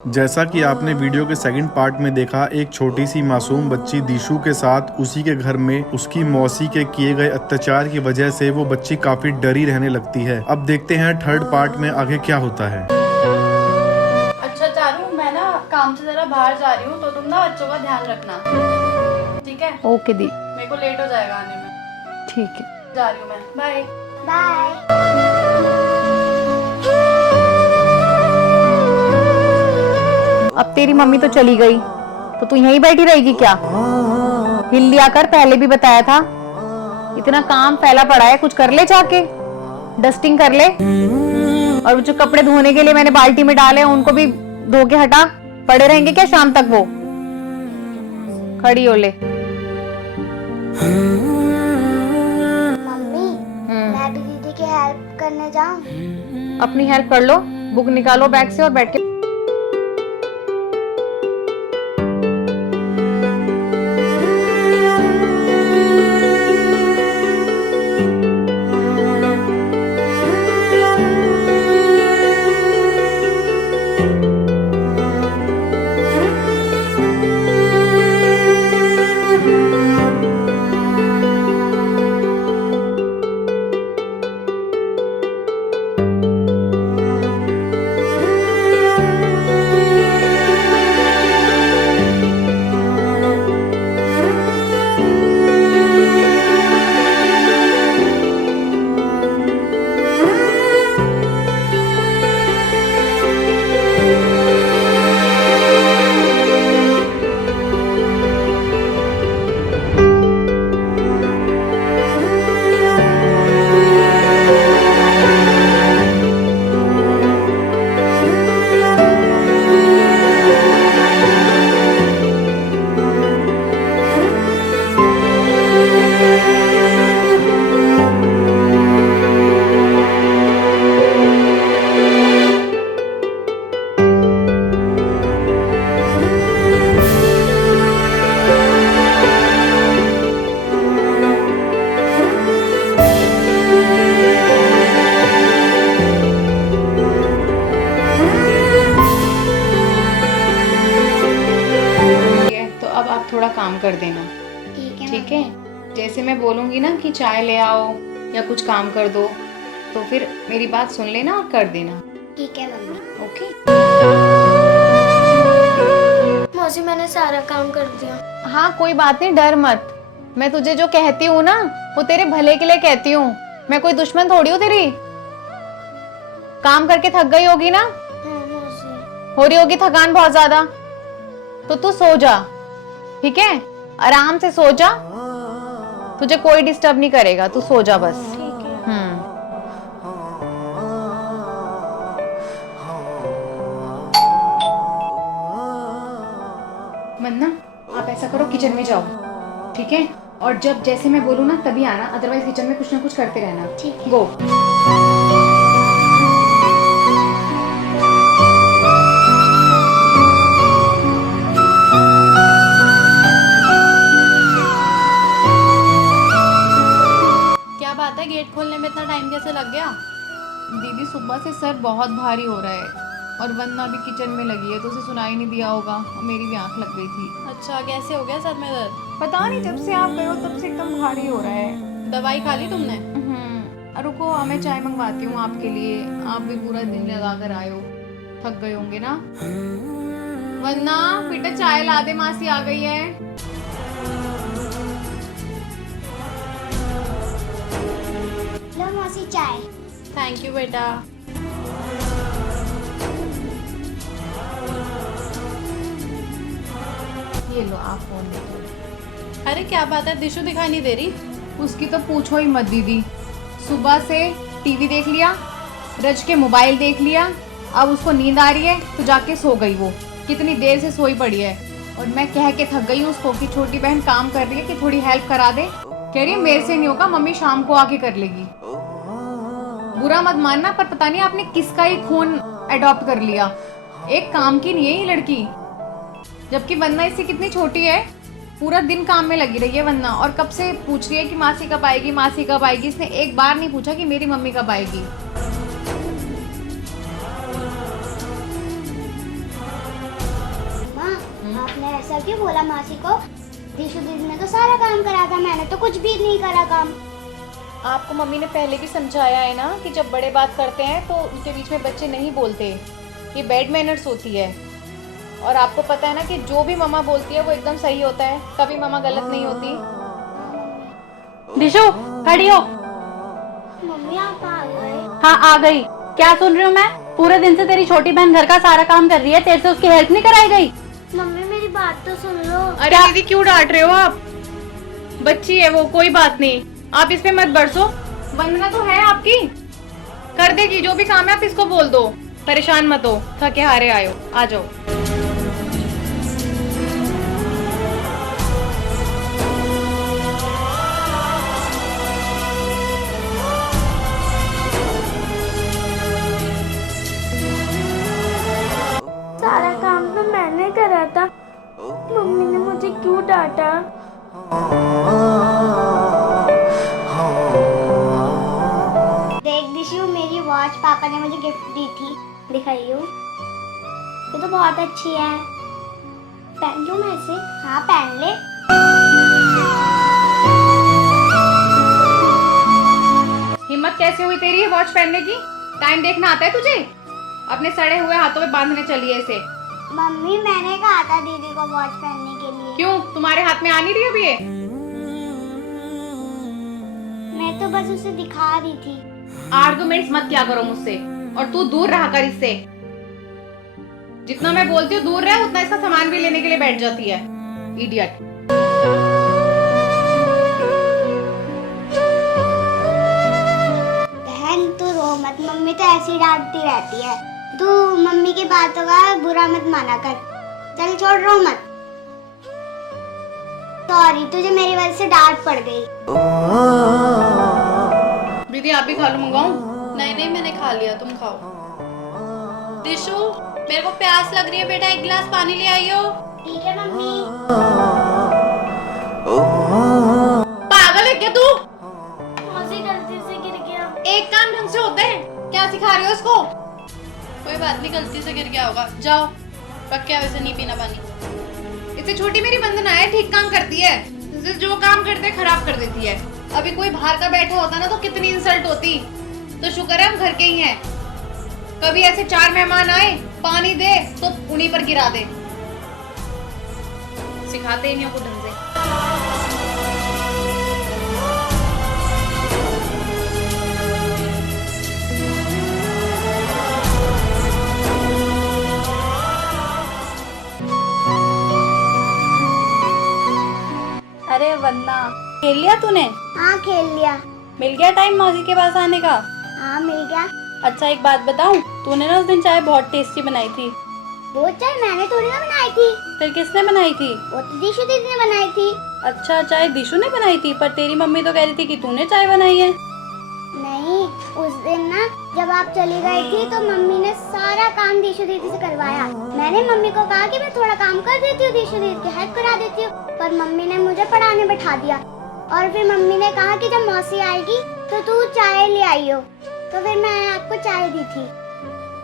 जैसा कि आपने वीडियो के सेकंड पार्ट में देखा, एक छोटी सी मासूम बच्ची दिशु के साथ उसी के घर में उसकी मौसी के किए गए अत्याचार की वजह से वो बच्ची काफी डरी रहने लगती है। अब देखते हैं थर्ड पार्ट में आगे क्या होता है। अच्छा चारू, मैं ना काम से जरा बाहर जा रही हूँ, तो तुम ना बच्चों का ध्यान रखना, ठीक है? ओके दी। मेरे को लेट हो जाएगा आने में। ठीक है, जा रही हूँ मैं। Bye bye. अब तेरी मम्मी तो चली गई तो तू यहीं बैठी रहेगी क्या? हिल लिया कर, पहले भी बताया था। इतना काम फैला पड़ा है, कुछ कर ले, जाके डस्टिंग कर ले। और वो जो कपड़े धोने के लिए मैंने बाल्टी में डाले उनको भी धो के हटा। पड़े रहेंगे क्या शाम तक? वो खड़ी हो ले। मम्मी, मैं भी दीदी की हेल्प करने जाऊं? अपनी हेल्प कर लो, बुक निकालो बैग से और बैठ के। थोड़ा काम कर देना, ठीक है? जैसे मैं बोलूंगी ना कि चाय ले आओ या कुछ काम कर दो, तो फिर मेरी बात सुन लेना और कर देना। ठीक है मम्मी। ओके? मौसी, मैंने सारा काम कर दिया। हाँ, कोई बात नहीं, डर मत। मैं तुझे जो कहती हूँ ना वो तेरे भले के लिए कहती हूँ। मैं कोई दुश्मन थोड़ी हूँ तेरी। काम करके थक गई होगी ना? मौसी। हो रही होगी थकान बहुत ज्यादा, तो तू सो जा, ठीक है? आराम से सो जा, तुझे कोई डिस्टर्ब नहीं करेगा, तू सो जा बस। ठीक है। वंदना, आप ऐसा करो, किचन में जाओ, ठीक है? और जब जैसे मैं बोलूँ ना तभी आना, अदरवाइज किचन में कुछ ना कुछ करते रहना। ठीक है। गो। क्या बात है, गेट खोलने में इतना टाइम कैसे लग गया? दीदी, सुबह से सर बहुत भारी हो रहा है और वंदना भी किचन में लगी है, तो उसे सुनाई नहीं दिया होगा और मेरी भी आंख लग गई थी। अच्छा, कैसे हो गया सर में दर्द? पता नहीं, जब से आप गए हो तब से एकदम भारी हो रहा है। दवाई खा ली तुमने? रुको, मैं चाय मंगवाती हूँ आपके लिए। आप भी पूरा दिन लगा कर आए हो, थक गए होंगे ना। वंदना बेटा, चाय ला दे, मासी आ गई है। लो मौसी, चाय। थैंक यू बेटा। ये लो, आप फोन देखो। अरे क्या बात है, दिशु दिखाई नहीं दे रही? उसकी तो पूछो ही मत दीदी। सुबह से टीवी देख लिया, रज के मोबाइल देख लिया, अब उसको नींद आ रही है तो जाके सो गई। वो कितनी देर से सोई पड़ी है और मैं कह के थक गई हूँ उसको कि छोटी बहन काम कर रही है कि थोड़ी हेल्प करा दे। कह रही है मेरे से नहीं होगा मम्मी, शाम को आके कर लेगी। बुरा मत मानना, पर पता नहीं आपने किसका ही खून अडॉप्ट कर लिया। एक काम की नहीं है ये लड़की, जबकि वंदना इससे कितनी छोटी है। पूरा दिन काम में लगी रही है वंदना, और कब से पूछ रही है कि मासी कब आएगी, मासी कब आएगी। इसने एक बार नहीं पूछा कि मेरी मम्मी कब आएगी। ऐसा क्यों बोला मासी को? दिशु दीदी ने तो सारा काम करा था, मैंने तो कुछ भी नहीं करा काम। आपको मम्मी ने पहले भी समझाया है ना कि जब बड़े बात करते हैं तो उनके बीच में बच्चे नहीं बोलते, ये बैड मैनर्स होती है। और आपको पता है ना कि जो भी मम्मा बोलती है वो एकदम सही होता है, कभी मम्मा गलत नहीं होती। दिशु खड़ी हो। मम्मी आप आ गए? हाँ आ गई। क्या सुन रही हूँ मैं? पूरे दिन से तेरी छोटी बहन घर का सारा काम कर रही है, तेरे से उसकी हेल्प नहीं कराई गई? मम्मी मेरी बात तो सुन लो। अरे दीदी क्यों डांट रहे हो आप? बच्ची है वो, कोई बात नहीं, आप इस पे मत बरसो। वंदना तो है आपकी, कर देगी जो भी काम है, आप इसको बोल दो। परेशान मत हो, थके हारे आयो, आ जाओ। सारा काम तो मैंने करा था, मम्मी ने मुझे क्यों डांटा? देख दिशु, मेरी वॉच पापा ने मुझे गिफ्ट दी थी, दिखाइयो। ये तो बहुत अच्छी है, पहन लूं मैं इसे? हाँ पहन ले। हिम्मत कैसे हुई तेरी वॉच पहनने की? टाइम देखना आता है तुझे? अपने सड़े हुए हाथों में बांधने चली है इसे। मम्मी मैंने कहा था दीदी को वॉच पहनने के लिए। क्यों, तुम्हारे हाथ में आ नहीं रही अभी ये? मैं तो बस उसे दिखा रही थी। आर्गुमेंट्स मत किया करो मुझसे, और तू दूर रहा कर इससे। जितना मैं बोलती हूँ दूर रह, उतना इसका सामान भी लेने के लिए बैठ जाती है, इडियट। बहन तू रो मत, मम्मी तो ऐसी ही डांटती रहती है। तू मम्मी की बातों का बुरा मत माना कर। चल छोड़, रो मत। सॉरी, तुझे मेरी वजह से डांट पड़ गई। दीदी आप भी खा लो, मंगाऊं? नहीं नहीं मैंने खा लिया, तुम खाओ। दिशु मेरे को प्यास लग रही है बेटा, एक गिलास पानी ले आइयो। ठीक है मम्मी। पागल है क्या तू? मौसी गलती से गिर गया। एक काम ढंग से होता है, क्या सिखा रहे हो उसको? कोई बात नहीं, गलती से गिर गया होगा। जाओ रख के आओ, वैसे नहीं पीना पानी। इससे छोटी मेरी वंदना है, ठीक काम करती है, जो काम करते है खराब कर देती है। अभी कोई बाहर का बैठा होता ना तो कितनी इंसल्ट होती। तो शुक्र है हम घर के ही हैं। कभी ऐसे 4 मेहमान आए, पानी दे तो उन्हीं पर गिरा दे। सिखाते ही नहीं हो ढंग से। अरे वंदना, खेल लिया तूने? हाँ खेल लिया। मिल गया टाइम मौसी के पास आने का? हाँ मिल गया। अच्छा एक बात बताऊं, तूने ना उस दिन चाय बहुत टेस्टी बनाई थी। वो चाय मैंने थोड़ी ना बनाई थी, फिर किसने बनाई थी? वो तो दिशु दीदी ने बनाई थी। अच्छा चाय दिशु ने बनाई थी, पर तेरी मम्मी तो कह रही थी कि तूने चाय बनाई है। नहीं, उस दिन ना जब आप चली गई थी तो मम्मी ने सारा काम दिशु दीदी से करवाया। मैंने मम्मी को कहा कि मैं थोड़ा काम कर देती हूँ, दिशु दीदी की हेल्प करा देती हूँ, पर मम्मी ने मुझे पढ़ाने बैठा दिया। और फिर मम्मी ने कहा कि जब मौसी आएगी तो तू चाय ले आई हो, तो फिर मैं आपको चाय दी थी।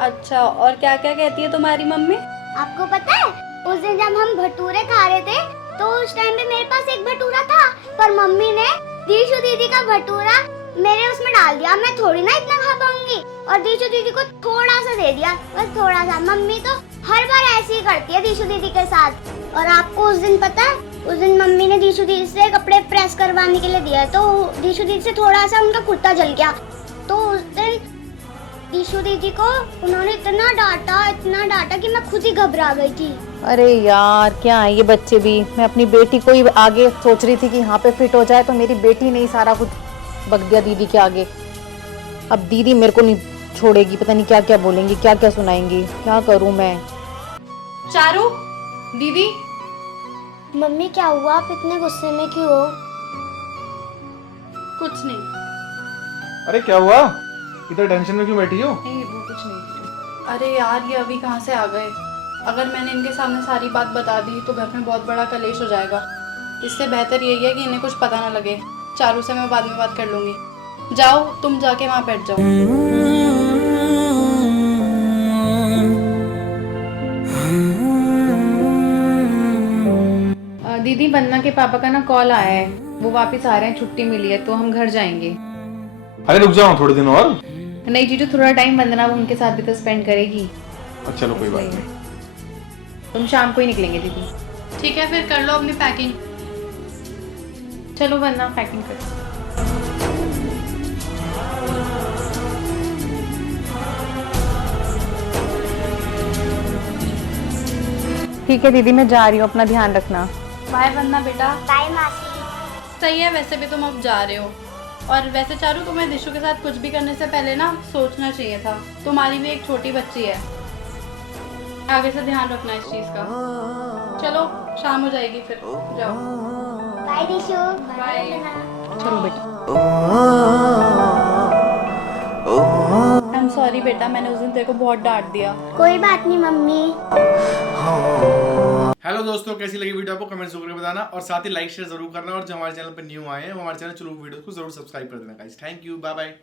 अच्छा, और क्या क्या कहती है तुम्हारी मम्मी? आपको पता है उस दिन जब हम भटूरे खा रहे थे तो उस टाइम पे मेरे पास एक भटूरा था, पर मम्मी ने दिशु दीदी का भटूरा मेरे उसमें डाल दिया। मैं थोड़ी ना इतना खा पाऊंगी, और दिशु दीदी को थोड़ा सा दे दिया, बस थोड़ा सा। मम्मी तो हर बार ऐसे ही करती है दिशु दीदी के साथ। और आपको उस दिन पता है, उस दिन मम्मी ने दिशु दीदी से कपड़े प्रेस करवाने के लिए दिया, तो दिशु दीदी से थोड़ा सा उनका कुर्ता जल गया। तो उस दिन दिशु दीदी को उन्होंने इतना डांटा कि मैं खुद ही घबरा गई थी। अरे यार क्या है ये बच्चे भी। मैं अपनी बेटी को ही आगे सोच रही थी कि यहाँ पे फिट हो जाए, तो मेरी बेटी ने ही सारा कुछ बक दिया दीदी के आगे। अब दीदी मेरे को नहीं छोड़ेगी, पता नहीं क्या क्या बोलेंगी, क्या क्या सुनाएंगी, क्या करूं मैं। चारू, दीदी। मम्मी क्या हुआ, आप इतने गुस्से में क्यों हो? कुछ नहीं। अरे क्या हुआ, इधर टेंशन में क्यों बैठी हो? नहीं वो कुछ नहीं। अरे यार ये अभी कहाँ से आ गए? अगर मैंने इनके सामने सारी बात बता दी तो घर में बहुत बड़ा कलेश हो जाएगा। इससे बेहतर यही है कि इन्हें कुछ पता ना लगे। चारू से मैं बाद में बात कर लूंगी। जाओ तुम जाके वहाँ बैठ जाओ। दीदी वंदना के पापा का ना कॉल आया है, वो वापस आ रहे हैं, छुट्टी मिली है तो हम घर जाएंगे। अरे रुक जाओ थोड़े दिन और। नहीं जीजू, थोड़ा टाइम वंदना उनके साथ भी तो स्पेंड करेगी। चलो कोई बात नहीं। तुम शाम को ही निकलेंगे दीदी। ठीक है, फिर कर लो अपनी पैकिंग। चलो वंदना पैकिंग कर। ठीक है दीदी, मैं जा रही हूँ, अपना ध्यान रखना। बाय वंदना बेटा। बाय मासी। सही है, वैसे भी तुम अब जा रहे हो। और वैसे चारू, तुम्हें दिशु के साथ कुछ भी करने से पहले ना सोचना चाहिए था। तुम्हारी भी एक छोटी बच्ची है, आगे से ध्यान रखना इस चीज का। चलो शाम हो जाएगी, फिर जाओ। बाय दिशु। बाय। चलो बेटा। आई एम सॉरी बेटा, मैंने उस दिन तेरे को बहुत डांट दिया। कोई बात नहीं मम्मी। हेलो दोस्तों, कैसी लगी वीडियो आपको कमेंट्स करके बताना और साथ ही लाइक शेयर जरूर करना। और जो हमारे चैनल पर न्यू आए हैं वो हमारे चैनल चलो वीडियो को जरूर सब्सक्राइब कर देना guys. Thank you, bye bye.